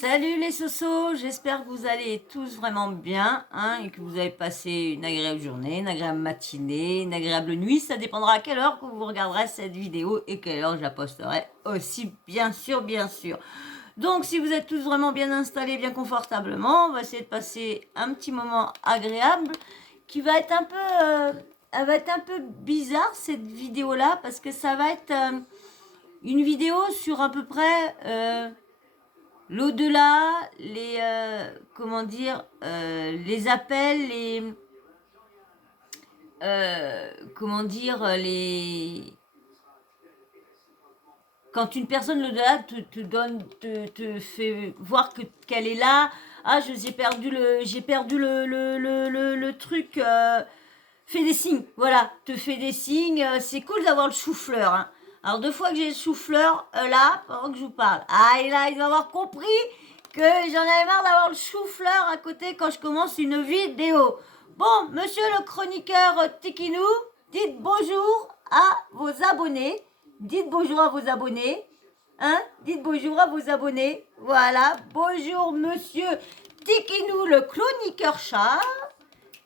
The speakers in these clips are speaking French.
Salut les sosos, j'espère que vous allez tous vraiment bien et que vous avez passé une agréable journée, une agréable matinée, une agréable nuit. Ça dépendra à quelle heure que vous regarderez cette vidéo et quelle heure je la posterai aussi, bien sûr, bien sûr. Donc si vous êtes tous vraiment bien installés, bien confortablement, on va essayer de passer un petit moment agréable qui va être un peu, elle va être un peu bizarre cette vidéo-là parce que ça va être une vidéo sur à peu près... l'au-delà, comment dire, les appels, comment dire, quand une personne l'au-delà te donne, te fait voir qu'elle est là. Ah, j'ai perdu le truc. Fais des signes, voilà, te fais des signes. C'est cool d'avoir le chou-fleur. Alors, 2 fois que j'ai le chou-fleur, là, pendant que je vous parle. Ah, et là, il doit avoir compris que j'en avais marre d'avoir le chou-fleur à côté quand je commence une vidéo. Bon, monsieur le chroniqueur Tikinou, dites bonjour à vos abonnés. Dites bonjour à vos abonnés. Dites bonjour à vos abonnés. Voilà, bonjour monsieur Tikinou, le chroniqueur chat.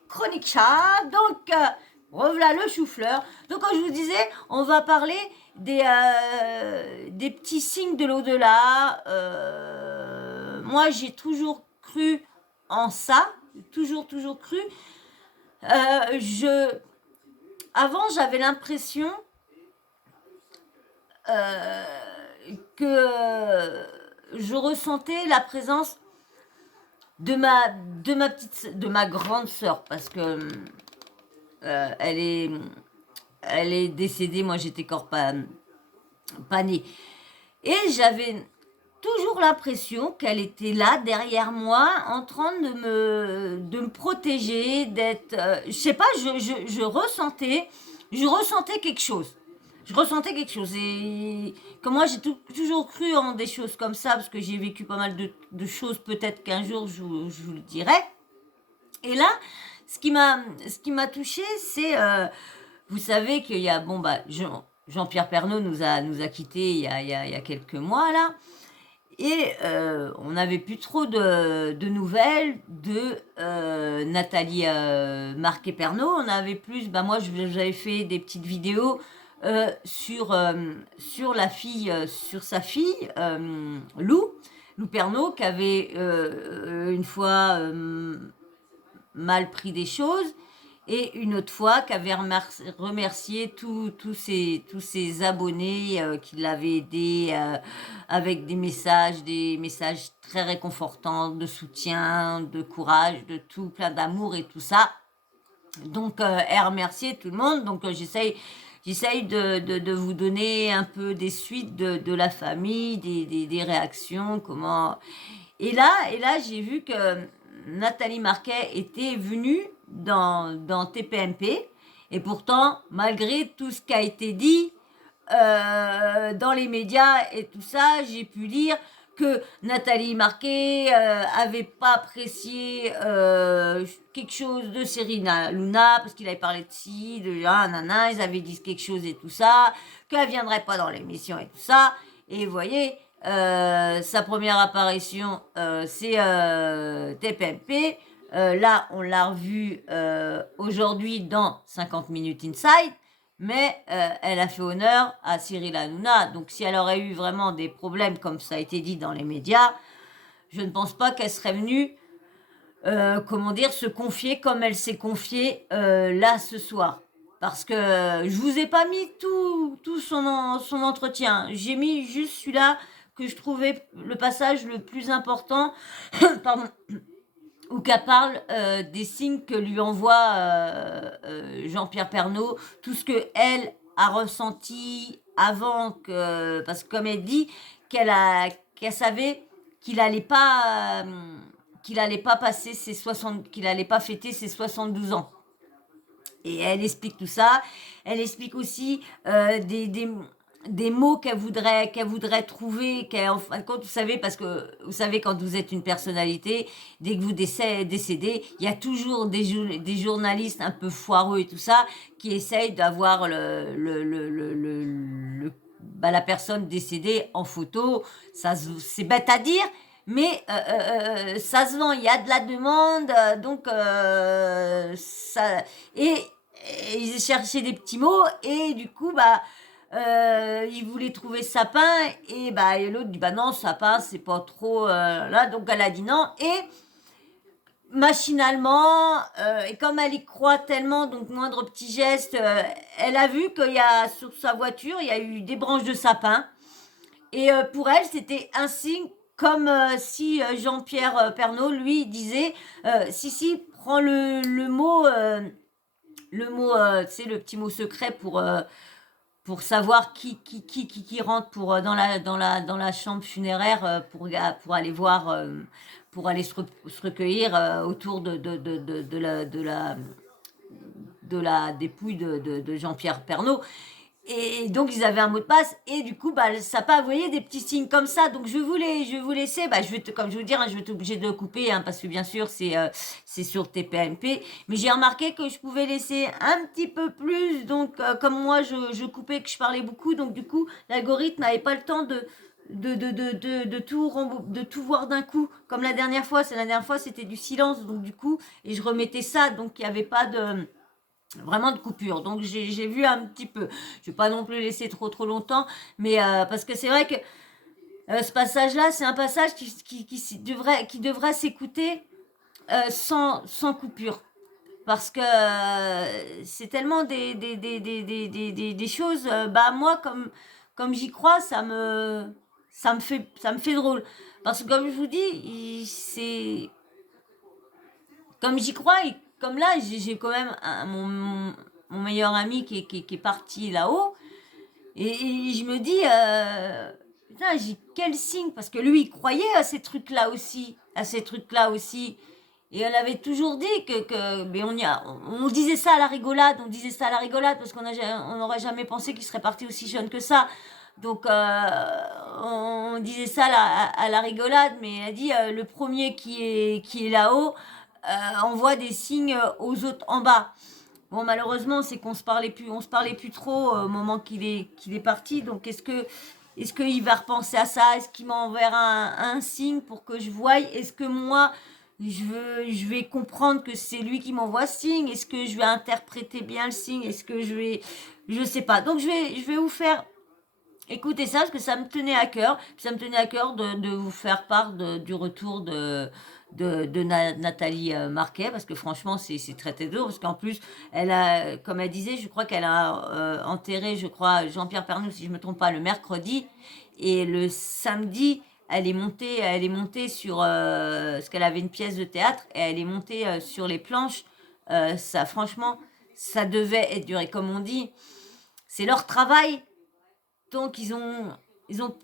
Chronique chat. Donc, revoilà le chou-fleur. Donc, comme je vous disais, on va parler des petits signes de l'au-delà. Moi, j'ai toujours cru en ça. Toujours cru. Avant, j'avais l'impression que je ressentais la présence de ma grande sœur, parce que elle est décédée. Moi, j'étais encore pas née. Et j'avais toujours l'impression qu'elle était là derrière moi, en train de me protéger, d'être, je sais pas, je ressentais quelque chose. Je ressentais quelque chose. Et comme moi, j'ai toujours cru en des choses comme ça, parce que j'ai vécu pas mal de choses. Peut-être qu'un jour, je vous le dirai. Et là, ce qui m'a touchée, c'est, vous savez qu'il y a, bon, bah, Jean-Pierre Pernaut nous a quittés il y a quelques mois, là. Et on n'avait plus trop de nouvelles de Nathalie Marquet-Pernaut. On avait plus, bah moi j'avais fait des petites vidéos sur la fille, sur sa fille, Lou Pernaut, qui avait une fois mal pris des choses, et une autre fois qui avait remercié tous ses abonnés qui l'avaient aidé avec des messages très réconfortants, de soutien, de courage, de tout, plein d'amour et tout ça. Donc, elle remerciait tout le monde. Donc, j'essaye de vous donner un peu des suites de la famille, des réactions, comment... Et là, j'ai vu que Nathalie Marquet était venue dans TPMP. Et pourtant, malgré tout ce qui a été dit dans les médias et tout ça, j'ai pu lire que Nathalie Marquet avait pas apprécié quelque chose de Serena Luna, parce qu'il avait parlé de ci, de là, nana, ils avaient dit quelque chose et tout ça, qu'elle viendrait pas dans l'émission et tout ça. Et vous voyez, sa première apparition, c'est TPMP. Là, on l'a revu aujourd'hui dans 50 Minutes Inside, mais elle a fait honneur à Cyril Hanouna. Donc, si elle aurait eu vraiment des problèmes, comme ça a été dit dans les médias, je ne pense pas qu'elle serait venue, comment dire, se confier comme elle s'est confiée là ce soir. Parce que je vous ai pas mis tout son entretien. J'ai mis juste celui-là que je trouvais le passage le plus important, pardon, où qu'elle parle des signes que lui envoie Jean-Pierre Pernaut, tout ce que elle a ressenti avant que, parce que comme elle dit qu'elle savait qu'il allait pas passer qu'il allait pas fêter ses 72 ans. Et elle explique tout ça. Elle explique aussi des mots qu'elle voudrait trouver, en fin de compte, vous savez, parce que vous savez, quand vous êtes une personnalité, dès que vous décédez, il y a toujours des journalistes un peu foireux et tout ça qui essayent d'avoir la personne décédée en photo. Ça, c'est bête à dire, mais ça se vend, il y a de la demande, donc ça... Et, et ils cherchaient des petits mots, et du coup, ils voulaient trouver sapin, et l'autre dit, non, sapin, c'est pas trop... là, donc elle a dit non, et machinalement, et comme elle y croit tellement, donc moindre petit geste, elle a vu qu'il y a sur sa voiture, il y a eu des branches de sapin. Et pour elle, c'était un signe comme si Jean-Pierre Pernaut, lui, disait si, prends le mot, tu sais, le petit mot secret pour savoir qui rentre dans la chambre funéraire pour aller voir, pour aller se recueillir autour de la dépouille de Jean-Pierre Pernaut. Et donc ils avaient un mot de passe, et du coup ça pas, vous voyez, des petits signes comme ça. Donc je vais vous laisser, comme je veux dire, je vais être obligée de couper, parce que bien sûr c'est sur TPMP, mais j'ai remarqué que je pouvais laisser un petit peu plus, donc comme moi je coupais, que je parlais beaucoup, donc du coup l'algorithme n'avait pas le temps de tout voir d'un coup, comme la dernière fois c'était du silence, donc du coup, et je remettais ça, donc il n'y avait pas vraiment de coupure. Donc j'ai vu un petit peu. Je vais pas non plus laisser trop longtemps, mais parce que c'est vrai que ce passage-là, c'est un passage qui devrait s'écouter sans coupure. Parce que c'est tellement des choses. Moi, comme j'y crois, ça me fait drôle. Parce que comme je vous dis, c'est comme j'y crois, et comme là, j'ai quand même mon meilleur ami qui est parti là-haut, et je me dis, putain, j'ai quel signe, parce que lui, il croyait à ces trucs-là aussi, et on avait toujours dit mais on disait ça à la rigolade, parce on n'aurait jamais pensé qu'il serait parti aussi jeune que ça. Donc on disait ça à la rigolade, mais elle a dit le premier qui est là-haut, on voit des signes aux autres en bas. Bon, malheureusement, c'est on se parlait plus trop au moment qu'il est parti. Donc est-ce qu'il va repenser à ça? Est-ce qu'il m'enverra un signe pour que je voie? Est-ce que moi je vais comprendre que c'est lui qui m'envoie ce signe? Est-ce que je vais interpréter bien le signe? Est-ce que je sais pas. Donc je vais vous faire écoutez ça, parce que ça me tenait à cœur. Ça me tenait à cœur de vous faire part du retour de Nathalie Marquet, parce que franchement, c'est très très dur, parce qu'en plus, comme elle disait, je crois qu'elle a enterré, je crois, Jean-Pierre Pernaut, si je ne me trompe pas, le mercredi, et le samedi, elle est montée sur, parce qu'elle avait une pièce de théâtre, et elle est montée sur les planches. Ça, franchement, ça devait être dur. Et comme on dit, c'est leur travail. Donc ils ont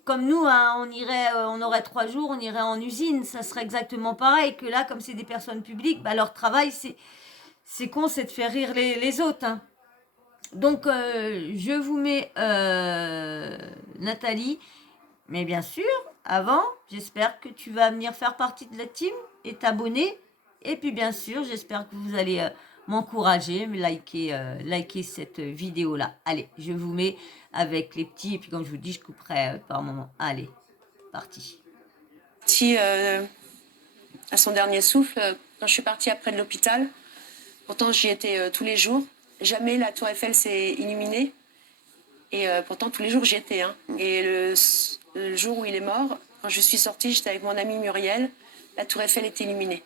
comme nous, on aurait 3 jours, on irait en usine, ça serait exactement pareil que là, comme c'est des personnes publiques, leur travail c'est con, c'est de faire rire les autres. Donc je vous mets Nathalie, mais bien sûr, avant, j'espère que tu vas venir faire partie de la team et t'abonner. Et puis bien sûr, j'espère que vous allez m'encourager, me liker cette vidéo-là. Allez, je vous mets avec les petits, et puis comme je vous dis, je couperai par moment. Allez, parti. À son dernier souffle, quand je suis partie après de l'hôpital, pourtant j'y étais tous les jours. Jamais la tour Eiffel s'est illuminée. Et pourtant, tous les jours, j'y étais. Et le jour où il est mort, quand je suis sortie, j'étais avec mon amie Muriel, la tour Eiffel était illuminée.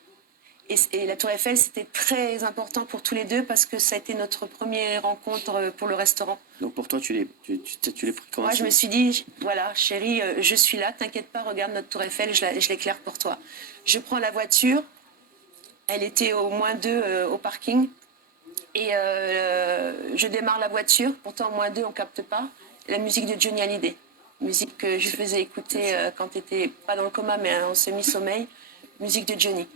Et la tour Eiffel, c'était très important pour tous les deux parce que ça a été notre première rencontre pour le restaurant. Donc pour toi, tu l'es pris comment? Moi, je me suis dit, voilà, chérie, je suis là, t'inquiète pas, regarde notre tour Eiffel, je l'éclaire pour toi. Je prends la voiture, elle était au -2 au parking. Et je démarre la voiture, pourtant au -2 on capte pas, la musique de Johnny Hallyday, musique que je faisais écouter quand t'étais pas dans le coma mais en semi-sommeil, musique de Johnny.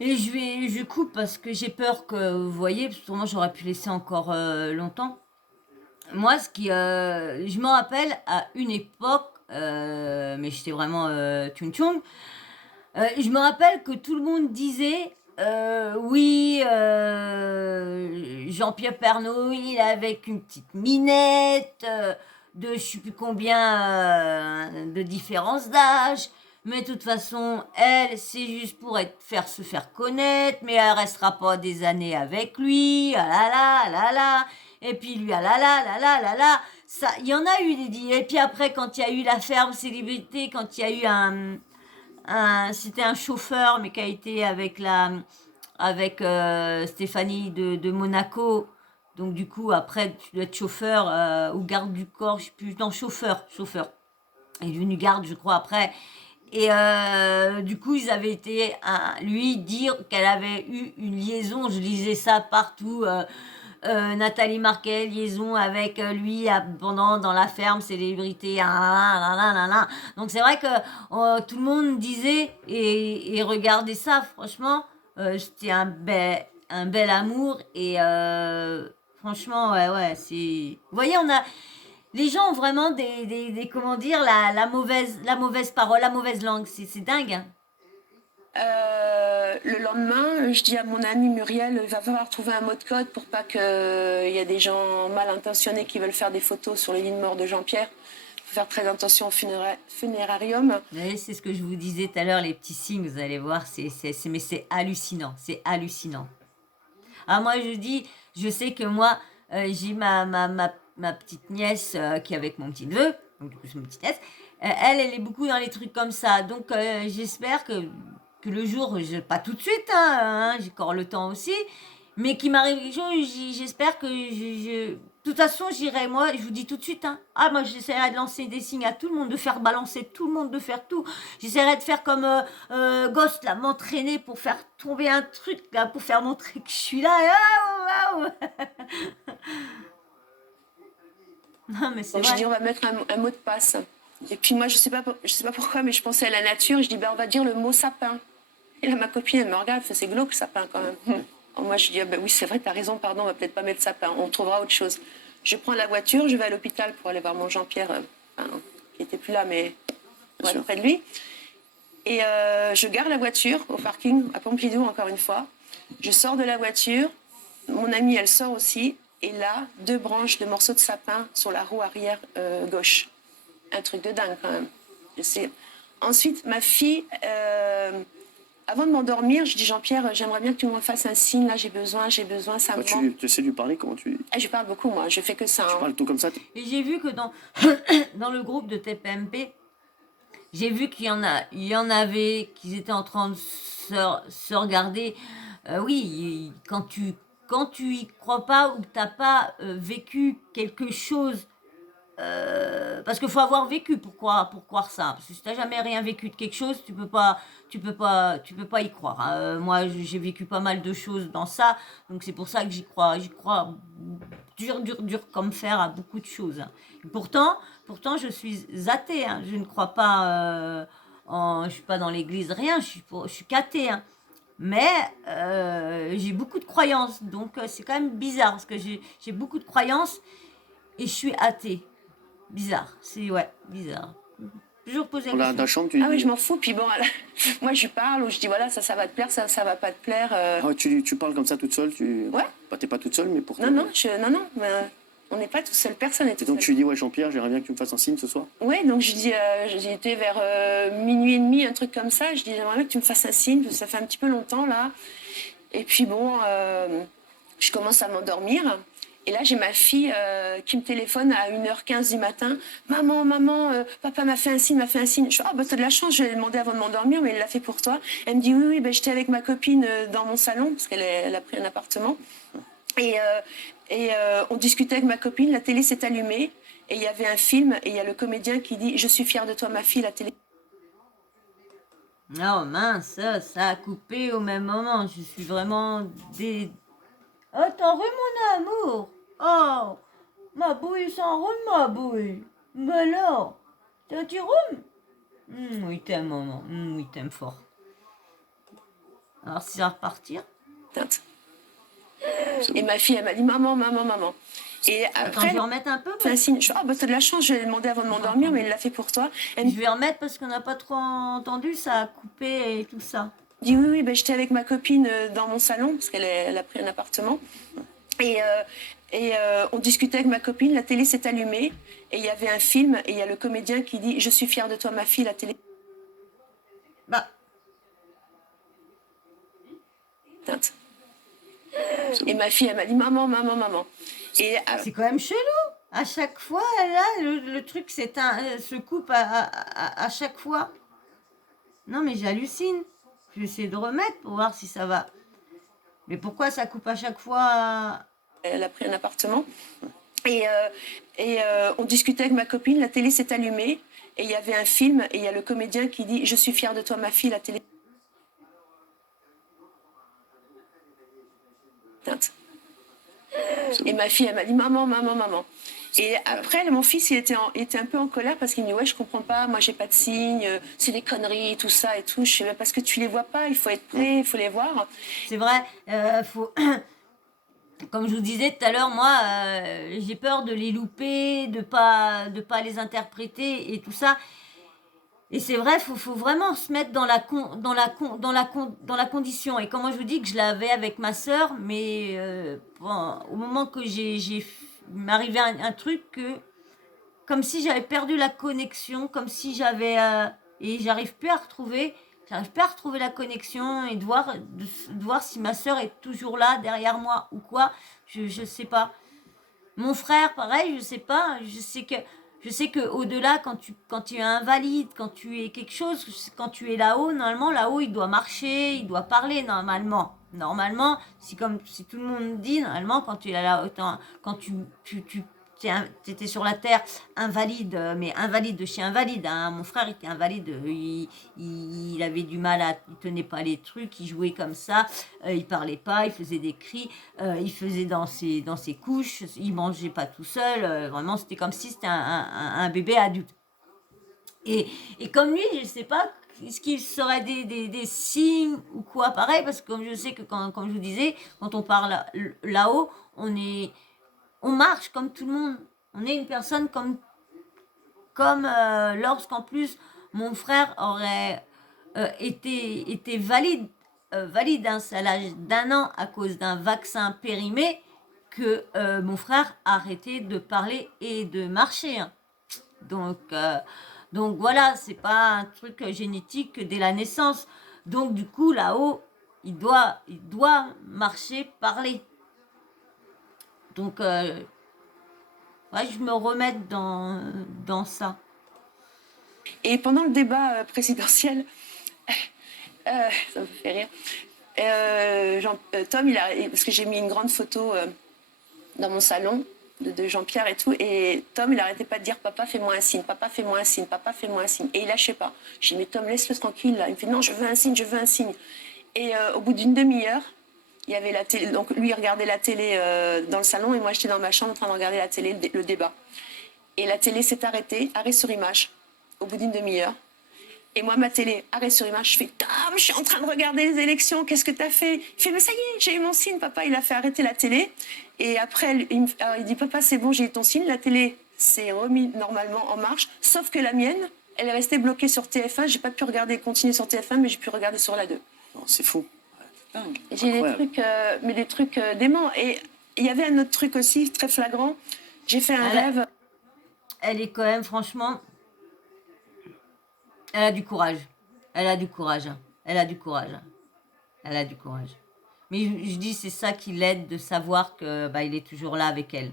Et je coupe parce que j'ai peur que vous voyez, parce que moi j'aurais pu laisser encore longtemps. Moi, je me rappelle à une époque, mais j'étais vraiment tchoum tchoum. Je me rappelle que tout le monde disait oui, Jean-Pierre Pernaut, il est avec une petite minette de je sais plus combien de différence d'âge, Mais de toute façon, elle, c'est juste pour se faire connaître, mais elle restera pas des années avec lui, ah là là, ah là là. Et puis lui, ah là là, là là, là là. Ça, il y en a eu des dits. Et puis après, quand il y a eu la ferme célébrité, quand il y a eu c'était un chauffeur, mais qui a été avec Stéphanie de Monaco. Donc du coup, après, tu dois être chauffeur ou garde du corps, je sais plus, non, chauffeur. Il est devenu garde, je crois, après. Et du coup, ils avaient été à lui dire qu'elle avait eu une liaison. Je lisais ça partout. Nathalie Marquet, liaison avec lui dans la ferme célébrité. Donc c'est vrai que tout le monde disait et regardait ça. Franchement, c'était un bel amour. Et franchement, ouais, c'est. Vous voyez, les gens ont vraiment comment dire, la mauvaise parole, la mauvaise langue. C'est dingue. Hein. Le lendemain, je dis à mon amie Muriel, il va falloir trouver un mot de code pour pas qu'il y ait des gens mal intentionnés qui veulent faire des photos sur les lits de mort de Jean-Pierre. Il faut faire très attention au funérarium. Oui, c'est ce que je vous disais tout à l'heure, les petits signes, vous allez voir, mais c'est hallucinant, c'est hallucinant. Ah, moi, je sais que moi, j'ai ma petite nièce qui est avec mon petit neveu, donc du coup, c'est ma petite nièce. Elle est beaucoup dans les trucs comme ça. Donc, j'espère que le jour, pas tout de suite, j'ai encore le temps aussi, mais qu'il m'arrive quelque chose, j'espère que de toute façon, j'irai, moi, je vous dis tout de suite, moi, j'essaierai de lancer des signes à tout le monde, de faire balancer tout le monde, de faire tout. J'essaierai de faire comme Ghost, là, m'entraîner pour faire tomber un truc, là, pour faire montrer que je suis là. Non, mais c'est Donc, vrai. je dis, on va mettre un mot de passe. Et puis moi, je sais pas pourquoi, mais je pensais à la nature. Je dis, on va dire le mot sapin. Et là, ma copine, elle me regarde, c'est glauque, sapin, quand même. Alors moi, je dis, oui, c'est vrai, t'as raison, pardon, on va peut-être pas mettre sapin, on trouvera autre chose. Je prends la voiture, je vais à l'hôpital pour aller voir mon Jean-Pierre, qui était plus là, mais près de lui. Et je gare la voiture au parking, à Pompidou, encore une fois. Je sors de la voiture, mon amie, elle sort aussi, et là, 2 branches de morceaux de sapin sur la roue arrière gauche. Un truc de dingue, quand même. Ensuite, ma fille... avant de m'endormir, je dis Jean-Pierre, j'aimerais bien que tu me fasses un signe, là j'ai besoin, ça me manque. Tu sais lui parler, comment tu... Je parle beaucoup, moi, je fais que ça. Tu parles tout comme ça. Et j'ai vu que dans le groupe de TPMP, j'ai vu qu'il y en avait qui étaient en train de se regarder. Oui, quand tu y crois pas ou que t'as pas vécu quelque chose, parce qu'il faut avoir vécu pour croire ça. Parce que si t'as jamais rien vécu de quelque chose, tu peux pas y croire. Moi, j'ai vécu pas mal de choses dans ça, donc c'est pour ça que j'y crois dur comme fer à beaucoup de choses. Et pourtant, je suis athée. Je ne crois pas je suis pas dans l'église, rien. Je suis qu'athée. Mais j'ai beaucoup de croyances, donc c'est quand même bizarre parce que j'ai beaucoup de croyances et je suis athée. Bizarre, bizarre. Toujours poser la question. Dans la chambre, tu dis... Ah oui, je m'en fous. Puis bon, moi, je lui parle, ou je dis voilà, ça va te plaire, ça va pas te plaire. tu parles comme ça toute seule, Ouais. T'es pas toute seule, mais pourtant... Non, mais on n'est pas tout seul, personne n'est tout seul. Donc tu dis, ouais, Jean-Pierre, j'aimerais bien que tu me fasses un signe ce soir. Ouais, donc je dis, j'ai été vers minuit et demi, un truc comme ça. Je dis, j'aimerais bien que tu me fasses un signe, parce que ça fait un petit peu longtemps, là. Et puis bon, je commence à m'endormir. Et là, j'ai ma fille qui me téléphone à 1h15 du matin. Maman, papa m'a fait un signe, Je fais, t'as de la chance, je l'ai demandé avant de m'endormir, mais il l'a fait pour toi. Elle me dit, oui, j'étais avec ma copine dans mon salon, parce qu'elle a pris un appartement. Et on discutait avec ma copine, la télé s'est allumée, et il y avait un film, et il y a le comédien qui dit, je suis fière de toi, ma fille, la télé. Oh mince, ça a coupé au même moment. Je suis vraiment Oh, t'en rhume, mon amour. Oh, ma bouille, sans rhume, ma bouille. Mais alors, t'as un petit rhume? Oui, t'aime, maman. Oui, t'aime fort. Alors, si ça va repartir? Et ma fille, elle m'a dit, maman. Et après, attends, je vais remettre un peu. Fait un signe. Je fais, t'as de la chance, je l'ai demandé avant de m'endormir, mais il l'a fait pour toi. Je vais remettre parce qu'on n'a pas trop entendu, ça a coupé et tout ça. Dit oui, j'étais avec ma copine dans mon salon, parce qu'elle a pris un appartement. Et on discutait avec ma copine, la télé s'est allumée, et il y avait un film, et il y a le comédien qui dit, je suis fière de toi, ma fille, la télé. Bah, Teinte. Et ma fille, elle m'a dit maman, maman, maman. Et c'est quand même chelou. À chaque fois, là, le truc se coupe à chaque fois. Non, mais j'hallucine. Je vais essayer de remettre pour voir si ça va. Mais pourquoi ça coupe à chaque fois? elle a pris un appartement. Et on discutait avec ma copine, la télé s'est allumée. Et il y avait un film, et il y a le comédien qui dit « Je suis fière de toi, ma fille, la télé... » Et ma fille, elle m'a dit maman, maman, maman. Et après, mon fils, il était un peu en colère parce qu'il me dit ouais, je comprends pas, moi j'ai pas de signes, c'est des conneries, tout ça et tout. Je sais parce que tu les vois pas, il faut être prêt, il faut les voir. C'est vrai, faut. Comme je vous disais tout à l'heure, moi, j'ai peur de les louper, de pas les interpréter et tout ça. Et c'est vrai, faut vraiment se mettre dans la condition. Et comme moi je vous dis que je l'avais avec ma sœur, mais bon, au moment que il m'arrivait un truc que, comme si j'avais perdu la connexion, comme si et j'arrive plus à retrouver la connexion et de voir si ma sœur est toujours là derrière moi ou quoi. Je sais pas. Mon frère, pareil, je sais pas. Je sais que au-delà, quand tu es invalide, quand tu es quelque chose, quand tu es là-haut, normalement, là-haut, il doit marcher, il doit parler, normalement. Normalement, si tout le monde dit, normalement, quand tu es là-haut, quand tu étais sur la terre, invalide, mais invalide de chez invalide, hein. Mon frère était invalide, il avait du mal il tenait pas les trucs, il jouait comme ça, il parlait pas, il faisait des cris, il faisait dans ses couches, il mangeait pas tout seul, vraiment c'était comme si c'était un bébé adulte. Et comme lui, je sais pas, est-ce qu'il serait des signes ou quoi pareil, parce que comme je sais que comme je vous disais, quand on parle là-haut, on marche comme tout le monde. On est une personne comme lorsqu'en plus mon frère aurait été valide hein, à l'âge d'1 an à cause d'un vaccin périmé, que mon frère a arrêté de parler et de marcher. Hein. Donc voilà, c'est pas un truc génétique dès la naissance. Donc du coup là-haut, il doit marcher, parler. Donc ouais, je me remets dans ça. Et pendant le débat présidentiel, ça me fait rire. Tom, parce que j'ai mis une grande photo dans mon salon de Jean-Pierre et tout, et Tom, il arrêtait pas de dire papa, fais-moi un signe, papa, fais-moi un signe, papa, fais-moi un signe. Et il lâchait pas. J'ai dit mais Tom, laisse-le tranquille là. Il me fait non, je veux un signe, je veux un signe. Et au bout d'une demi-heure, il y avait la télé. Donc lui, il regardait la télé dans le salon, et moi, j'étais dans ma chambre en train de regarder la télé, le débat. Et la télé s'est arrêtée, arrêt sur image, au bout d'une demi-heure. Et moi, ma télé, arrêt sur image, je fais Tom, je suis en train de regarder les élections, qu'est-ce que t'as fait? Il fait mais ça y est, j'ai eu mon signe, papa. Il a fait arrêter la télé. Et après, il dit papa, c'est bon, j'ai eu ton signe. La télé s'est remise normalement en marche, sauf que la mienne, elle est restée bloquée sur TF1. J'ai pas pu continuer sur TF1, mais j'ai pu regarder sur la 2. Non, c'est fou. J'ai des trucs déments. Et il y avait un autre truc aussi très flagrant. J'ai fait un rêve. Elle est quand même, franchement, elle a du courage. Elle a du courage. Elle a du courage. Elle a du courage. Mais je dis, c'est ça qui l'aide de savoir que il est toujours là avec elle.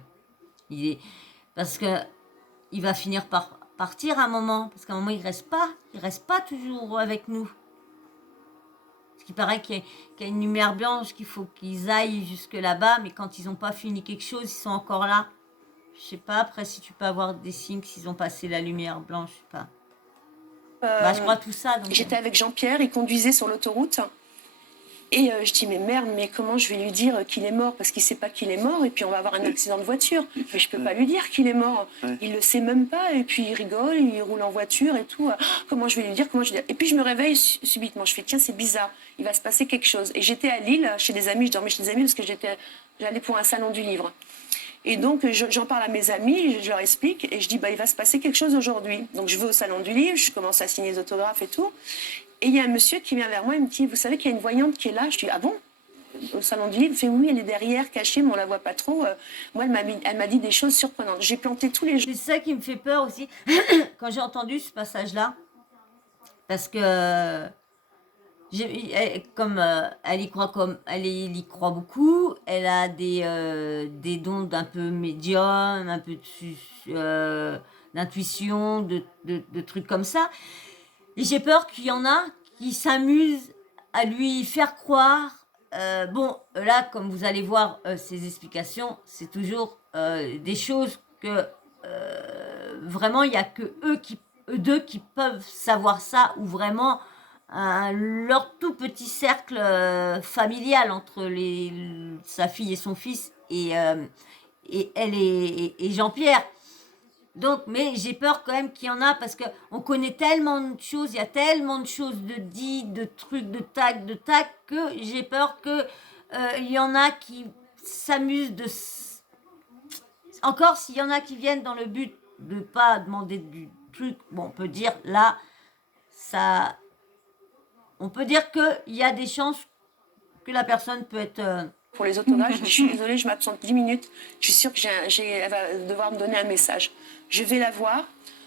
Parce que il va finir par partir à un moment. Parce qu'à un moment, il reste pas toujours avec nous. Parce qu'il paraît qu'il y a une lumière blanche, qu'il faut qu'ils aillent jusque là-bas. Mais quand ils n'ont pas fini quelque chose, ils sont encore là. Je sais pas, après, si tu peux avoir des signes s'ils ont passé la lumière blanche, je sais pas. Je crois tout ça. J'étais avec Jean-Pierre, il conduisait sur l'autoroute. Et je dis, mais merde, mais comment je vais lui dire qu'il est mort? Parce qu'il sait pas qu'il est mort, et puis on va avoir un accident de voiture. Mais je peux pas lui dire qu'il est mort. Ouais. Il le sait même pas, et puis il rigole, il roule en voiture et tout. Comment je vais lui dire? Et puis je me réveille subitement. Je fais, tiens, c'est bizarre, il va se passer quelque chose. Et j'étais à Lille, chez des amis, je dormais chez des amis parce que j'allais pour un salon du livre. Et donc, j'en parle à mes amis, je leur explique, et je dis, il va se passer quelque chose aujourd'hui. Donc, je vais au salon du livre, je commence à signer les autographes et tout. Et il y a un monsieur qui vient vers moi, il me dit, vous savez qu'il y a une voyante qui est là? Je dis, ah bon? Au salon du livre, il fait, oui, elle est derrière, cachée, mais on la voit pas trop. Moi, elle m'a dit des choses surprenantes. J'ai planté tous les jours. C'est ça qui me fait peur aussi, quand j'ai entendu ce passage-là. Parce que Comme elle y croit beaucoup, elle a des dons d'un peu médium, un peu d'intuition, de trucs comme ça. Et j'ai peur qu'il y en a qui s'amusent à lui faire croire. Bon, là, comme vous allez voir, ces explications, c'est toujours des choses que vraiment, il n'y a que eux deux qui peuvent savoir ça, ou vraiment leur tout petit cercle familial entre sa fille et son fils, et elle et Jean-Pierre. Donc, mais j'ai peur quand même qu'il y en a, parce que on connaît tellement de choses, il y a tellement de choses de dit, de trucs, de tac, que j'ai peur que il y en a qui s'amusent encore s'il y en a qui viennent dans le but de pas demander du truc. Bon, on peut dire là, ça, on peut dire que il y a des chances que la personne peut être Pour les autographes, je suis désolée, je m'absente 10 minutes. Je suis sûre que elle va devoir me donner un message. Je vais la voir.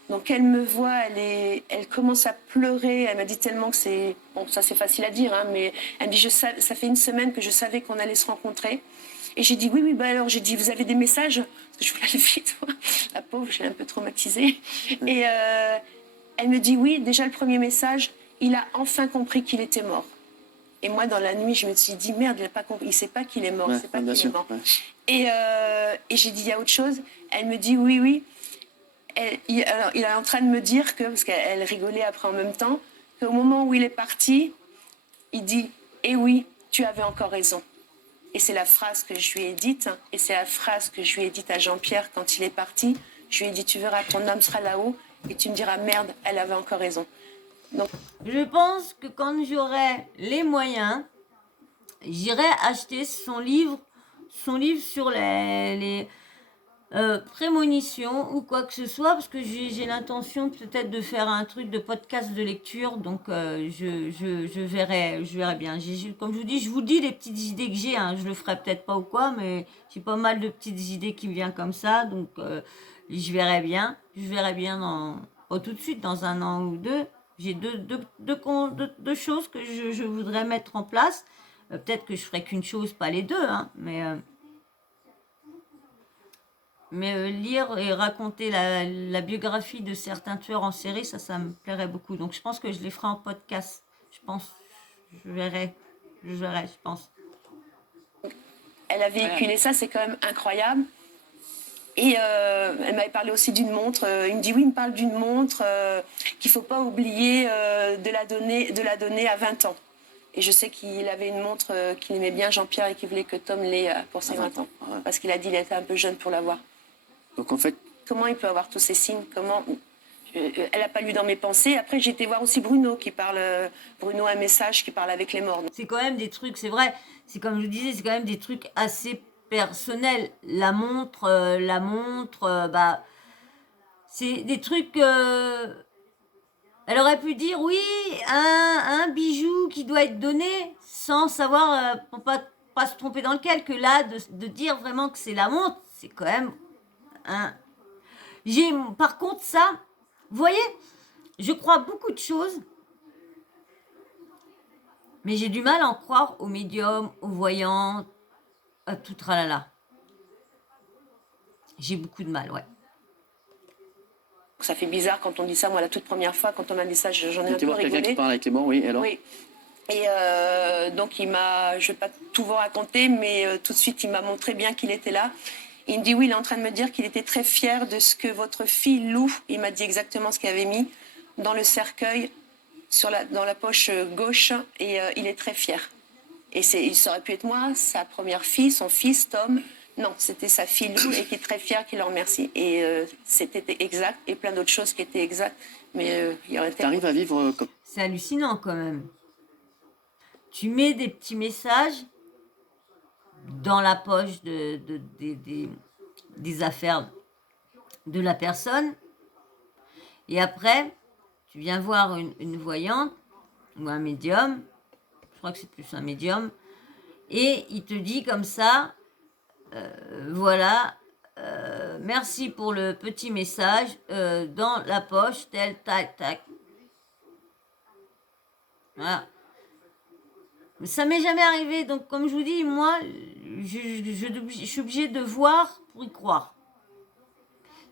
Donc elle me voit, elle commence à pleurer. Elle m'a dit tellement que c'est... Bon, ça c'est facile à dire, hein, mais elle me dit, ça fait une semaine que je savais qu'on allait se rencontrer. Et j'ai dit, oui, bah alors, j'ai dit, vous avez des messages? Parce que je voulais aller vite. La pauvre, je l'ai un peu traumatisée. Et elle me dit, oui, déjà le premier message, il a enfin compris qu'il était mort. Et moi, dans la nuit, je me suis dit, merde, il n'a pas compris. Il ne sait pas qu'il est mort. Ouais, Il sait pas bien qu'il sûr, est mort. ouais. Et j'ai dit, il y a autre chose. Elle me dit, oui. Il est en train de me dire que, parce qu'elle rigolait après en même temps, qu'au moment où il est parti, il dit, eh oui, tu avais encore raison. Et c'est la phrase que je lui ai dite, et c'est la phrase que je lui ai dite à Jean-Pierre quand il est parti. Je lui ai dit, tu verras, ton homme sera là-haut, et tu me diras, merde, elle avait encore raison. Donc, je pense que quand j'aurai les moyens, j'irai acheter son livre sur les prémonitions ou quoi que ce soit, parce que j'ai l'intention peut-être de faire un truc de podcast de lecture, donc je verrai bien. Comme je vous dis les petites idées que j'ai, hein, je le ferai peut-être pas ou quoi, mais j'ai pas mal de petites idées qui me viennent comme ça, donc je verrai bien pas tout de suite, dans un an ou deux. J'ai deux choses que je voudrais mettre en place. Peut-être que je ferai qu'une chose, pas les deux, hein, mais lire et raconter la biographie de certains tueurs en série, ça me plairait beaucoup. Donc je pense que je les ferai en podcast. Je pense, je verrai, je pense. elle a véhiculé ça, c'est quand même incroyable. Et elle m'avait parlé aussi d'une montre. Il me dit, oui, il me parle d'une montre qu'il ne faut pas oublier de la donner à 20 ans. Et je sais qu'il avait une montre qu'il aimait bien, Jean-Pierre, et qu'il voulait que Tom l'ait pour ses 20 ans. Ouais. Parce qu'il a dit qu'il était un peu jeune pour l'avoir. Donc en fait, Comment il peut avoir tous ces signes? Elle n'a pas lu dans mes pensées. Après, j'ai été voir aussi Bruno qui parle. Bruno, un message qui parle avec les morts. C'est quand même des trucs, c'est vrai, c'est comme je vous disais, c'est quand même des trucs assez personnels. La montre, bah, c'est des trucs... elle aurait pu dire, oui, un bijou qui doit être donné, sans savoir, pour pas se tromper dans lequel, que là, de dire vraiment que c'est la montre, c'est quand même un... Par contre, ça, vous voyez, je crois beaucoup de choses, mais j'ai du mal à en croire aux médiums, aux voyants, à tout tralala. J'ai beaucoup de mal, ouais. Ça fait bizarre quand on dit ça. Moi, la toute première fois, quand on m'a dit ça, j'en ai un tu peu voir quelqu'un qui rigolé. parle avec les morts, oui, alors Oui. Et donc, je ne vais pas tout vous raconter, mais tout de suite, il m'a montré bien qu'il était là. Il me dit, oui, il est en train de me dire qu'il était très fier de ce que votre fille Lou, il m'a dit exactement ce qu'il avait mis dans le cercueil, dans la poche gauche, et il est très fier. Et ça aurait pu être moi, sa première fille, son fils, Tom. Non, c'était sa fille Lou, et qui est très fière, qui le remercie. Et c'était exact, et plein d'autres choses qui étaient exactes. Mais il y aurait été... T'arrives à vivre comme... C'est hallucinant quand même. Tu mets des petits messages dans la poche des affaires de la personne, et après, tu viens voir une voyante ou un médium, je crois que c'est plus un médium, et il te dit comme ça, voilà, merci pour le petit message, dans la poche, tel, tac, tac. Voilà. Ça m'est jamais arrivé, donc comme je vous dis, moi, je suis obligée de voir pour y croire.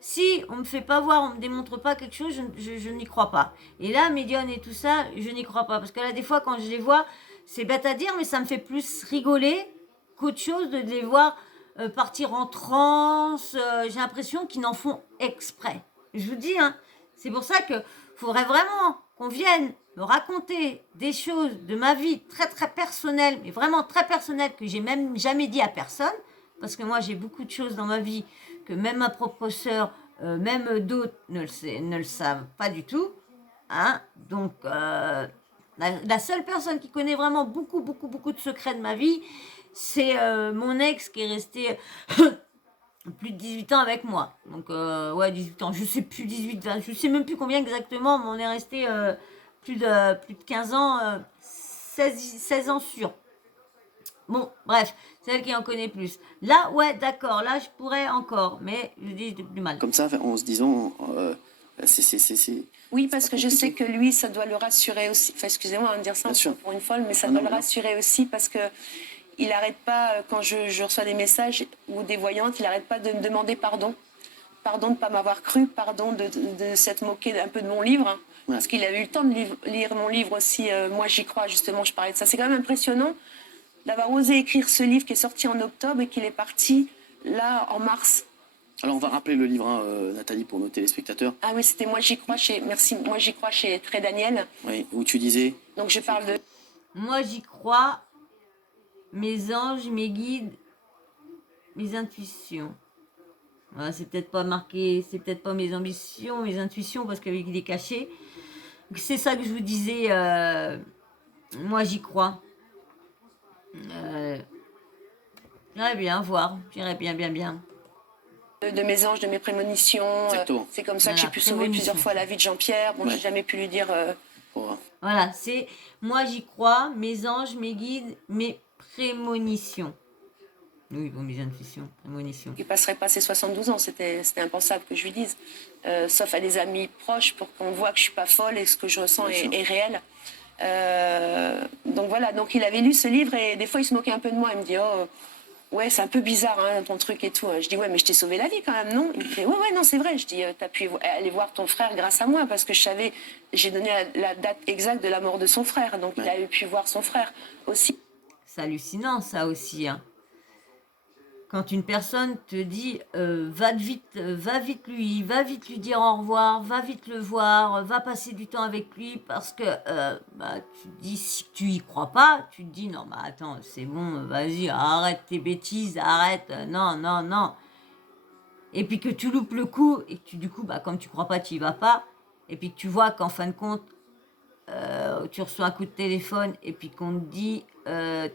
Si on me fait pas voir, on me démontre pas quelque chose, je n'y crois pas. Et là, médium et tout ça, je n'y crois pas. Parce que là, des fois, quand je les vois, c'est bête à dire, mais ça me fait plus rigoler qu'autre chose de les voir partir en transe. J'ai l'impression qu'ils n'en font exprès. Je vous dis, hein, c'est pour ça que faudrait vraiment qu'on vienne me raconter des choses de ma vie très très personnelles, mais vraiment très personnelles, que j'ai même jamais dit à personne. Parce que moi, j'ai beaucoup de choses dans ma vie que même ma propre sœur, même d'autres ne le savent pas du tout. Hein. Donc, la seule personne qui connaît vraiment beaucoup de secrets de ma vie, c'est mon ex qui est resté plus de 18 ans avec moi. Donc, ouais, 18 ans, je sais plus, 18, 20, je sais même plus combien exactement, mais on est resté plus de 15 ans, 16 ans sûr. Bon, bref, c'est elle qui en connaît plus. Là, ouais, d'accord, là, je pourrais encore, mais je dis du mal. Comme ça, en se disant, Oui, parce que je sais que lui, ça doit le rassurer aussi. Enfin, excusez-moi de dire ça pour une folle, mais ça doit le rassurer aussi parce que il n'arrête pas, quand je reçois des messages ou des voyantes, il n'arrête pas de me demander pardon. Pardon de ne pas m'avoir cru, pardon de s'être moqué un peu de mon livre. Hein, parce qu'il a eu le temps de lire mon livre aussi. Moi, j'y crois, justement, je parlais de ça. C'est quand même impressionnant d'avoir osé écrire ce livre qui est sorti en octobre et qu'il est parti là en mars. Alors on va rappeler le livre, hein, Nathalie, pour nos téléspectateurs. Ah oui, c'était Moi j'y crois chez, merci, Moi j'y crois chez Très Daniel. Oui, où tu disais. Donc je parle de. Moi j'y crois, mes anges, mes guides, mes intuitions. Voilà, c'est peut-être pas marqué, c'est peut-être pas mes ambitions, mes intuitions, parce qu'il est caché. C'est ça que je vous disais, moi j'y crois. J'irais bien voir, j'irais bien. De mes anges, de mes prémonitions. C'est comme ça que j'ai pu sauver plusieurs fois la vie de Jean-Pierre. Bon, j'ai jamais pu lui dire. Voilà, c'est moi j'y crois, mes anges, mes guides, mes prémonitions. Oui, bon, mes intuitions, prémonitions. Il passerait pas ses 72 ans, c'était impensable que je lui dise. Sauf à des amis proches pour qu'on voit que je suis pas folle et ce que je ressens est réel. Donc voilà, donc il avait lu ce livre et des fois il se moquait un peu de moi. Il me dit oh ouais c'est un peu bizarre hein, ton truc et tout. Je dis ouais mais je t'ai sauvé la vie quand même non. Il me fait ouais non c'est vrai. Je dis t'as pu aller voir ton frère grâce à moi parce que je savais, j'ai donné la date exacte de la mort de son frère donc il a pu voir son frère aussi. C'est hallucinant ça aussi hein. Quand une personne te dit va vite lui dire au revoir, va vite le voir, va passer du temps avec lui parce que tu te dis si tu y crois pas, tu te dis non mais attends c'est bon vas-y arrête tes bêtises, arrête non et puis que tu loupes le coup et que tu, du coup comme tu crois pas tu y vas pas et puis que tu vois qu'en fin de compte tu reçois un coup de téléphone et puis qu'on te dit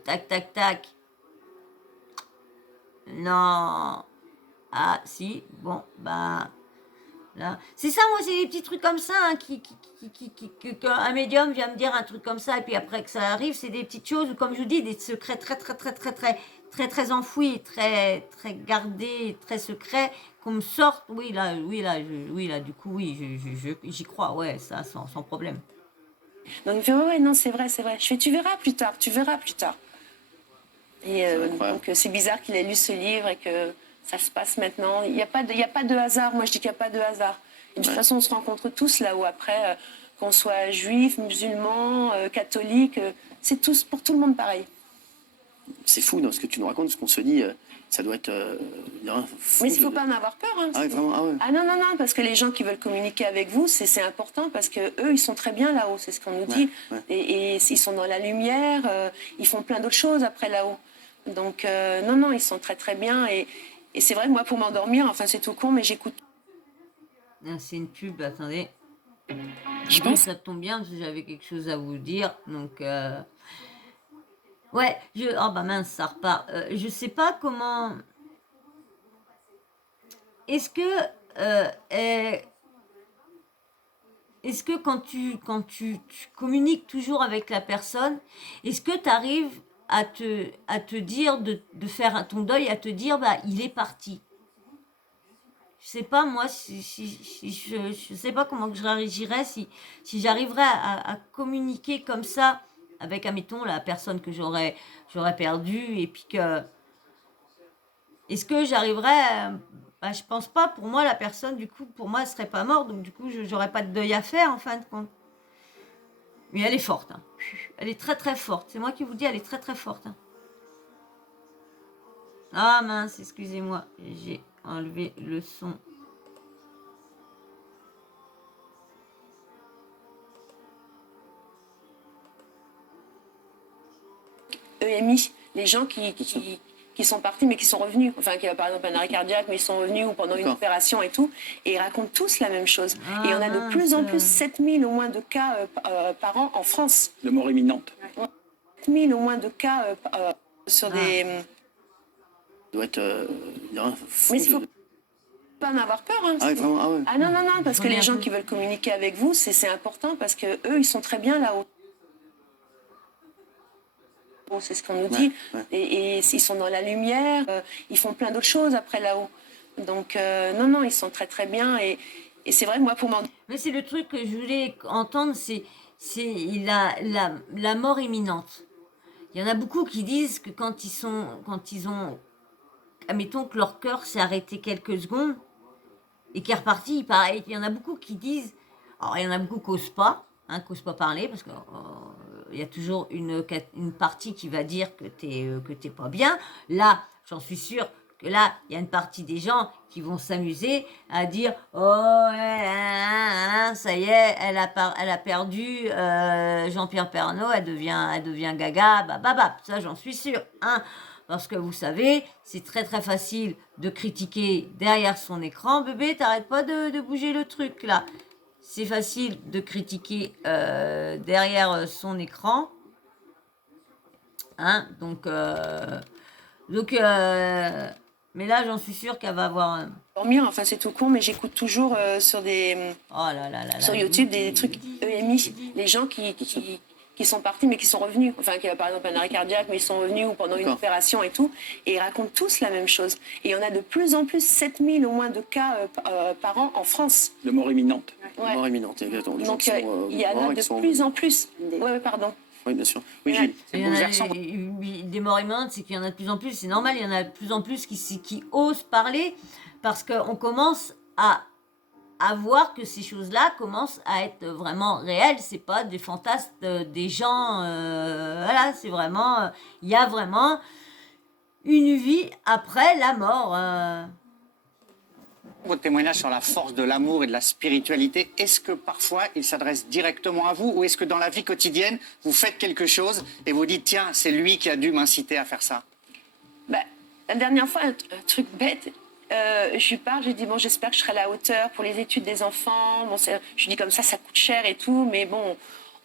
tac non. Ah, si, bon, bah. Là. C'est ça, moi, c'est des petits trucs comme ça, hein, qu'un médium vient me dire un truc comme ça, et puis après que ça arrive, c'est des petites choses, comme je vous dis, des secrets très enfouis, très gardés, très secrets, qu'on me sorte. Oui, là, du coup, oui, j'y crois, ouais, ça, sans problème. Donc il fait ouais, non, c'est vrai. Je fais tu verras plus tard. Et donc c'est bizarre qu'il ait lu ce livre et que ça se passe maintenant. Il n'y a pas de hasard. Moi, je dis qu'il n'y a pas de hasard. Et de toute façon, on se rencontre tous là-haut. Après, qu'on soit juif, musulman, catholique, c'est tous pour tout le monde pareil. C'est fou dans ce que tu nous racontes, ce qu'on se dit. Ça doit être fou. Mais il ne faut pas en avoir peur. Hein, ah oui, vraiment, ah ouais. Ah non, parce que les gens qui veulent communiquer avec vous, c'est important parce qu'eux, ils sont très bien là-haut. C'est ce qu'on nous dit. Ouais. Et ils sont dans la lumière. Ils font plein d'autres choses après là-haut. Donc, non, ils sont très bien. Et c'est vrai que moi, pour m'endormir, enfin, c'est tout con, mais j'écoute. C'est une pub, attendez. Je pense. Ça tombe bien, parce que j'avais quelque chose à vous dire. Donc, ouais, oh bah mince, ça repart. Je sais pas comment. Est-ce que quand tu communiques toujours avec la personne, est-ce que tu arrives à te dire, de faire ton deuil, à te dire, bah, il est parti. Je sais pas, moi, je sais pas comment que je réagirais si j'arriverais à communiquer comme ça avec, admettons, la personne que j'aurais perdue, et puis que... Est-ce que j'arriverais... Bah, je pense pas. Pour moi, la personne, du coup, pour moi, elle serait pas morte, donc du coup, j'aurais pas de deuil à faire, en fin de compte. Mais elle est forte, hein. Elle est très très forte. C'est moi qui vous dis, elle est très très forte, hein. Ah mince, excusez-moi, j'ai enlevé le son. EMI, les gens qui sont partis mais qui sont revenus. Enfin, qui a par exemple un arrêt cardiaque mais ils sont revenus ou pendant une D'accord. opération et tout. Et ils racontent tous la même chose. Ah, et on a de plus en plus 7000 au moins de cas par an en France. De mort imminente. 7000 au moins de cas sur des... Ça doit être fou Mais il faut pas en avoir peur. Hein, Ah, ouais, vraiment, ah ouais. Ah non, non, non, parce que Prenez les un gens peu. qui veulent communiquer avec vous, c'est important parce que eux, ils sont très bien là-haut. Bon, c'est ce qu'on nous dit. ouais. Et ils sont dans la lumière, ils font plein d'autres choses après là-haut. Donc, non, non, ils sont très, très bien. Et c'est vrai que moi, pour m'en... Mais c'est le truc que je voulais entendre, c'est la mort imminente. Il y en a beaucoup qui disent que quand ils ont, admettons que leur cœur s'est arrêté quelques secondes et qu'il est reparti, pareil. Il y en a beaucoup qui disent, alors il y en a beaucoup qui n'osent pas parler, parce que il y a toujours une partie qui va dire que t'es pas bien. Là, j'en suis sûre que là, il y a une partie des gens qui vont s'amuser à dire oh ouais, ça y est, elle a perdu Jean-Pierre Pernaut, elle devient gaga, bah, ça j'en suis sûre, hein. Parce que vous savez, c'est très très facile de critiquer derrière son écran. Bébé, t'arrêtes pas de bouger le truc là. C'est facile de critiquer derrière son écran. Hein, donc, mais là, j'en suis sûre qu'elle va avoir... dormir, enfin c'est tout con, mais j'écoute toujours sur Oh là là là sur là. YouTube des trucs EMI, les gens qui sont partis mais qui sont revenus. Enfin, qui a par exemple un arrêt cardiaque mais ils sont revenus ou pendant une D'accord. opération et tout. Et ils racontent tous la même chose. Et on a de plus en plus 7000 au moins de cas par an en France. De mort imminente. Ouais. Mort imminente, exactement. Des gens Donc qui sont, il y en morts a et de qui sont- plus en plus. Ouais, pardon. Oui, bien sûr. Oui, Ouais. Gilles. C'est Il y en a- bouleversant. des morts imminentes, c'est qu'il y en a de plus en plus. C'est normal, il y en a de plus en plus qui osent parler parce qu'on commence à voir que ces choses-là commencent à être vraiment réelles. C'est pas des fantasmes des gens. Voilà, c'est vraiment. Il y a vraiment une vie après la mort. Votre témoignage sur la force de l'amour et de la spiritualité, est-ce que parfois il s'adresse directement à vous ou est-ce que dans la vie quotidienne, vous faites quelque chose et vous dites tiens, c'est lui qui a dû m'inciter à faire ça? Bah, la dernière fois, un truc bête, je lui parle, je lui dis bon, j'espère que je serai à la hauteur pour les études des enfants. Bon, je lui dis comme ça coûte cher et tout, mais bon,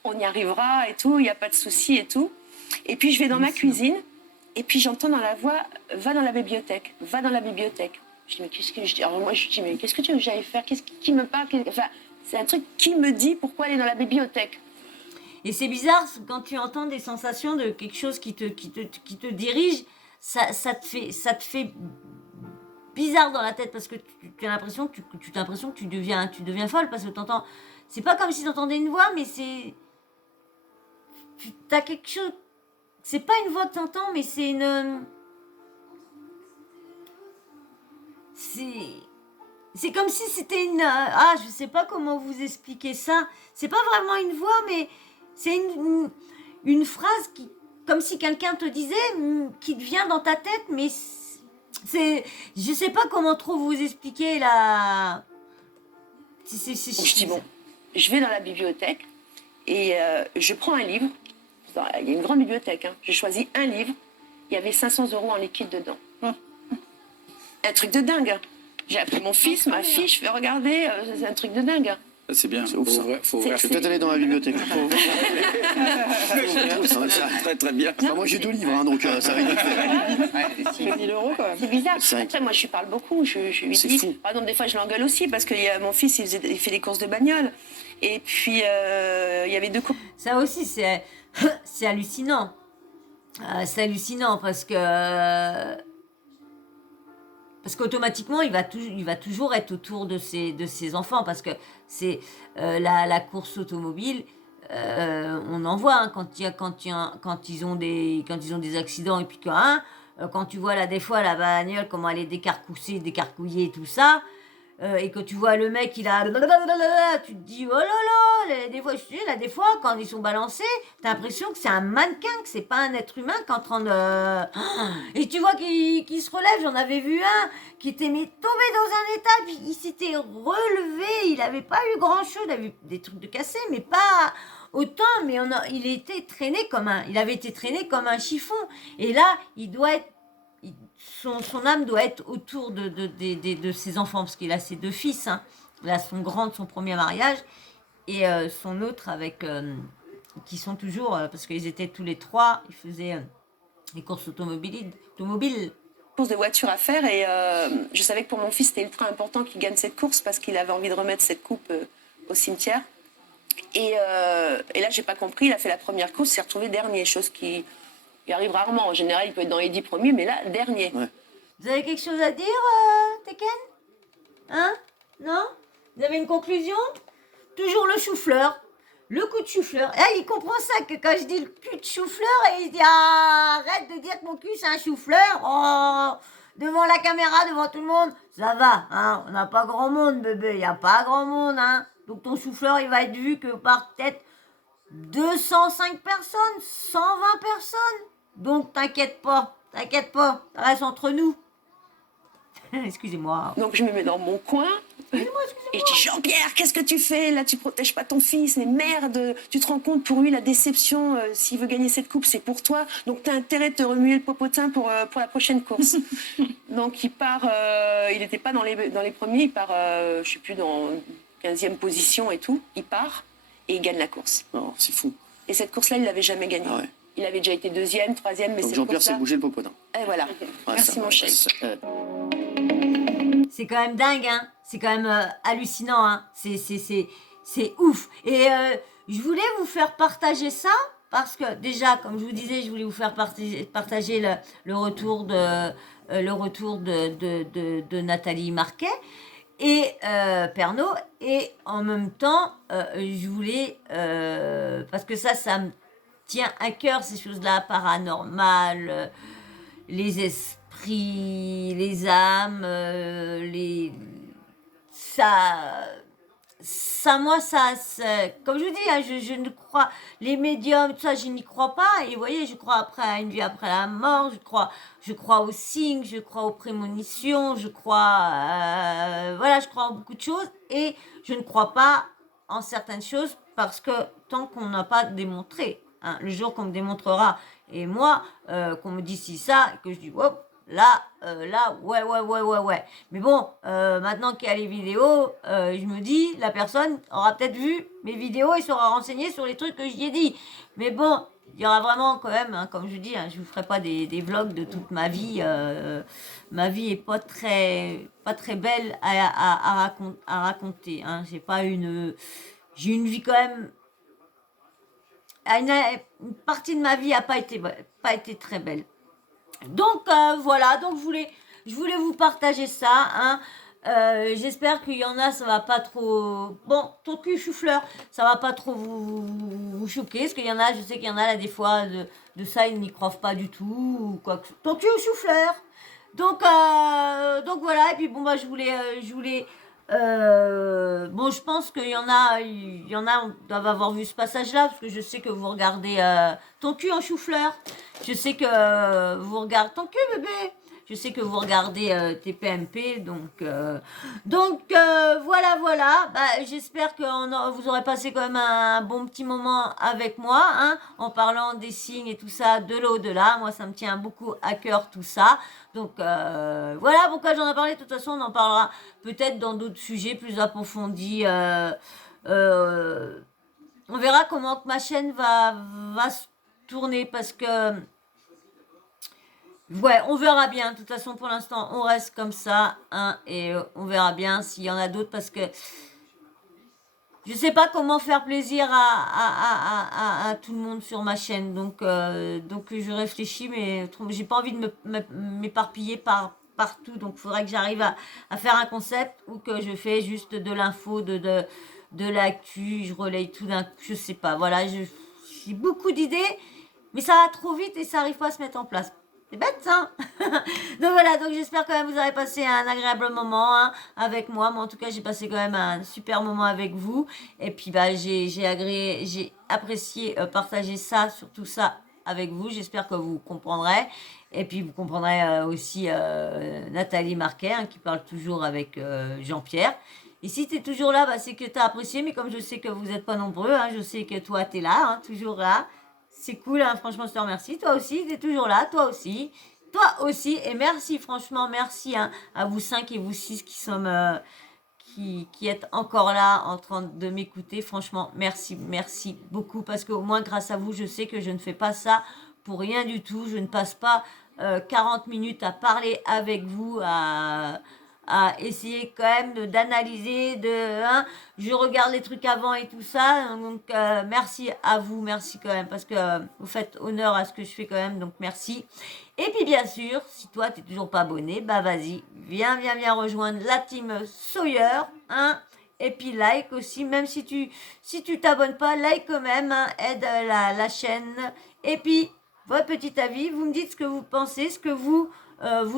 on y arrivera et tout, il n'y a pas de souci et tout. Et puis je vais dans ma cuisine et puis j'entends dans la voix va dans la bibliothèque, va dans la bibliothèque. Je dis mais qu'est-ce que je dis? Alors moi je dis mais qu'est-ce que tu veux que j'aille faire? Qui me parle? Enfin, c'est un truc qui me dit pourquoi aller dans la bibliothèque. Et c'est bizarre quand tu entends des sensations de quelque chose qui te dirige, ça te fait bizarre dans la tête parce que tu as l'impression que tu deviens folle parce que t'entends. C'est pas comme si tu entendais une voix, mais c'est. T'as quelque chose. C'est pas une voix que tu entends, mais c'est une. C'est comme si c'était une... Ah, je sais pas comment vous expliquer ça. C'est pas vraiment une voix, mais c'est une phrase qui... Comme si quelqu'un te disait, qui te vient dans ta tête, mais c'est... Je sais pas comment trop vous expliquer la... Donc je dis bon, je vais dans la bibliothèque et je prends un livre. Il y a une grande bibliothèque, hein. J'ai choisi un livre. Il y avait 500 € en liquide dedans. Un truc de dingue. J'ai appelé mon fils, ma fille, je fais regarder, c'est un truc de dingue. C'est bien. C'est ouf, ça. Faut ouvrir. Je vais peut-être aller dans la bibliothèque. Très très bien. Enfin, moi j'ai 2 livres, hein, donc ça va être fait. 1000 € quand même. C'est bizarre. C'est vrai. Après, moi, je lui parle beaucoup. Je lui C'est dis, fou. par exemple, des fois, je l'engueule aussi parce que mon fils, il fait des courses de bagnole. Et puis, il y avait 2 cours. Ça aussi, c'est hallucinant. C'est hallucinant parce que... Parce qu'automatiquement, il va toujours être autour de ses enfants parce que c'est la course automobile. on en voit hein, quand ils ont des accidents et puis quand tu vois là des fois la bagnole comment elle est décarcouillée tout ça et que tu vois le mec il a tu te dis oh là là des fois des fois quand ils sont balancés t'as l'impression que c'est un mannequin que c'est pas un être humain qui est en train de et tu vois qu'il se relève. J'en avais vu un qui était tombé dans un état puis il s'était relevé, il avait pas eu grand chose, il avait eu des trucs de cassés mais pas autant, mais il avait été traîné comme un chiffon et là il doit être son âme doit être autour de ses enfants, parce qu'il a ses 2 fils. Hein. Il a son grand de son premier mariage et son autre avec qui sont toujours, parce qu'ils étaient tous les 3, ils faisaient des courses automobiles. Course de voiture à faire et je savais que pour mon fils c'était ultra important qu'il gagne cette course parce qu'il avait envie de remettre cette coupe au cimetière. Et là j'ai pas compris, il a fait la première course, il s'est retrouvé dernier, chose qui arrive rarement. En général, il peut être dans les 10 premiers, mais là, dernier. Ouais. Vous avez quelque chose à dire, Tekken? Hein? Non? Vous avez une conclusion? Toujours le chou-fleur. Le coup de chou-fleur. Il comprend ça, que quand je dis le cul de chou-fleur, et il se dit arrête de dire que mon cul c'est un chou-fleur. Oh, devant la caméra, devant tout le monde. Ça va, hein? On n'a pas grand monde, bébé. Il n'y a pas grand monde, hein? Donc ton chou-fleur, il va être vu que par peut-être 205 personnes, 120 personnes. Donc t'inquiète pas, ça reste entre nous. Excusez-moi. Donc je me mets dans mon coin. Excusez-moi. Et je dis Jean-Pierre, qu'est-ce que tu fais? Là, tu protèges pas ton fils, mais merde, tu te rends compte pour lui la déception, s'il veut gagner cette coupe, c'est pour toi. Donc t'as intérêt de te remuer le popotin pour la prochaine course. Donc il part, il n'était pas dans les premiers, il part, je sais plus, dans 15e position et tout. Il part et il gagne la course. Non, c'est fou. Et cette course-là, il l'avait jamais gagnée. Ah ouais. Il avait déjà été 2e, 3e, mais Donc cette Jean-Pierre s'est course-là... bougé le popotin. Et voilà. Ouais, Merci ça, mon chéri. C'est quand même dingue, hein. C'est quand même hallucinant, hein. C'est ouf. Et je voulais vous faire partager ça parce que déjà, comme je vous disais, je voulais vous faire partager le retour de Nathalie Marquet et Pernod. Et en même temps, je voulais, parce que ça me tient à cœur, ces choses-là, paranormales, les esprits, les âmes, moi, comme je vous dis, hein, je ne crois, les médiums, tout ça, je n'y crois pas. Et vous voyez, je crois à une vie après la mort, je crois aux signes, je crois aux prémonitions, je crois en beaucoup de choses. Et je ne crois pas en certaines choses parce que tant qu'on n'a pas démontré, hein, le jour qu'on me démontrera, et moi, qu'on me dit si ça, que je dis, hop, là, ouais. Mais bon, maintenant qu'il y a les vidéos, je me dis, la personne aura peut-être vu mes vidéos et sera renseignée sur les trucs que j'y ai dit. Mais bon, il y aura vraiment quand même, hein, comme je dis, hein, je vous ferai pas des vlogs de toute ma vie. Ma vie est pas très belle à raconter. Hein. J'ai une vie quand même. Une partie de ma vie a pas été très belle. Donc voilà, donc je voulais vous partager ça, hein. J'espère qu'il y en a, ça va pas trop... Bon, ton cul chou-fleur, ça va pas trop vous choquer, parce qu'il y en a, je sais qu'il y en a là des fois, de ça, ils n'y croient pas du tout, ou quoi que... Ton cul chou-fleur. Donc voilà, et puis bon, bah je voulais bon, je pense qu'il y en a doivent avoir vu ce passage-là, parce que je sais que vous regardez ton cul en chou-fleur. Je sais que vous regardez ton cul, bébé. Je sais que vous regardez TPMP, donc voilà. Bah, j'espère que vous aurez passé quand même un bon petit moment avec moi, hein, en parlant des signes et tout ça, de l'au-delà. Moi, ça me tient beaucoup à cœur tout ça. Donc voilà pourquoi j'en ai parlé. De toute façon, on en parlera peut-être dans d'autres sujets plus approfondis. On verra comment que ma chaîne va se tourner parce que ouais, on verra bien. De toute façon, pour l'instant, on reste comme ça, hein, et on verra bien s'il y en a d'autres parce que je sais pas comment faire plaisir à tout le monde sur ma chaîne. Donc je réfléchis, mais j'ai pas envie de m'éparpiller partout. Donc il faudrait que j'arrive à faire un concept ou que je fais juste de l'info, de l'actu, je relaye tout d'un coup, je sais pas, voilà, j'ai beaucoup d'idées, mais ça va trop vite et ça arrive pas à se mettre en place. C'est bête, hein. Donc voilà, donc j'espère quand même que vous aurez passé un agréable moment hein, avec moi. Moi, en tout cas, j'ai passé quand même un super moment avec vous. Et puis, bah, j'ai apprécié partager ça, surtout ça, avec vous. J'espère que vous comprendrez. Et puis, vous comprendrez aussi Nathalie Marquet, hein, qui parle toujours avec Jean-Pierre. Et si tu es toujours là, bah, c'est que tu as apprécié. Mais comme je sais que vous n'êtes pas nombreux, hein, je sais que toi, tu es là, hein, toujours là. C'est cool, hein, franchement, je te remercie. Toi aussi, tu es toujours là, toi aussi. Toi aussi, et merci, franchement, merci hein, à vous 5 et vous 6 qui sommes, qui êtes encore là en train de m'écouter. Franchement, merci, merci beaucoup, parce qu'au moins, grâce à vous, je sais que je ne fais pas ça pour rien du tout. Je ne passe pas 40 minutes à parler avec vous, à essayer quand même d'analyser, hein, je regarde les trucs avant et tout ça, donc merci à vous, merci quand même, parce que vous faites honneur à ce que je fais quand même, donc merci. Et puis bien sûr, si toi t'es toujours pas abonné, bah vas-y, viens rejoindre la team Sawyer, hein, et puis like aussi, même si tu t'abonnes pas, like quand même, hein, aide la chaîne, et puis votre petit avis, vous me dites ce que vous pensez, ce que vous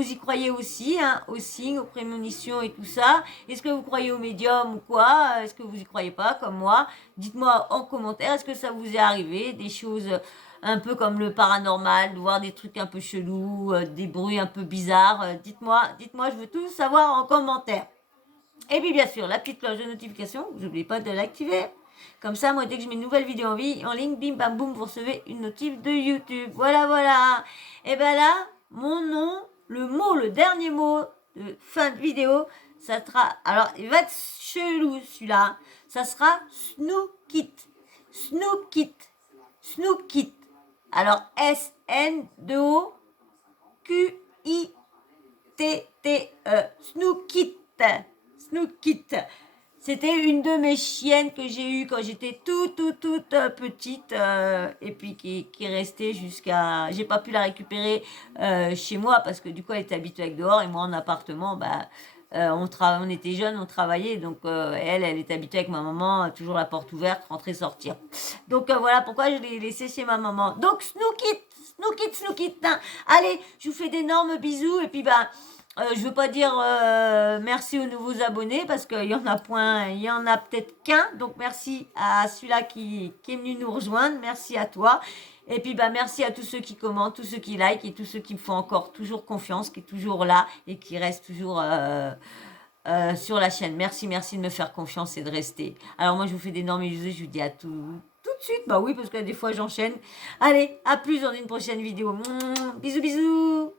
y croyez aussi, hein, aux signes, aux prémonitions et tout ça. Est-ce que vous croyez aux médiums ou quoi? Est-ce que vous y croyez pas comme moi? Dites-moi en commentaire, est-ce que ça vous est arrivé? Des choses un peu comme le paranormal, de voir des trucs un peu chelous, des bruits un peu bizarres. Dites-moi, je veux tout savoir en commentaire. Et puis bien sûr, la petite cloche de notification, n'oubliez pas de l'activer. Comme ça, moi, dès que je mets une nouvelle vidéo en ligne, bim, bam, boum, vous recevez une notif de YouTube. Voilà. Et ben là, mon nom, le dernier mot de fin de vidéo, ça sera, alors il va être chelou celui-là, ça sera Snookit. Alors S-N-2-O-Q-I-T-T-E. Snookit. C'était une de mes chiennes que j'ai eue quand j'étais toute petite et puis qui est restée jusqu'à... J'ai pas pu la récupérer chez moi parce que du coup elle était habituée avec dehors et moi en appartement, bah, on était jeunes, on travaillait, donc elle était habituée avec ma maman, toujours la porte ouverte, rentrer, sortir. Donc voilà pourquoi je l'ai laissée chez ma maman. Donc Snookit, hein. Allez, je vous fais d'énormes bisous et puis bah... je veux pas dire merci aux nouveaux abonnés parce qu'il y en a peut-être qu'un. Donc merci à celui-là qui est venu nous rejoindre. Merci à toi. Et puis bah merci à tous ceux qui commentent, tous ceux qui like et tous ceux qui me font encore toujours confiance, qui est toujours là et qui restent toujours sur la chaîne. Merci de me faire confiance et de rester. Alors moi je vous fais d'énormes bisous. Je vous dis à tout de suite. Bah oui parce que des fois j'enchaîne. Allez, à plus dans une prochaine vidéo. Bisous.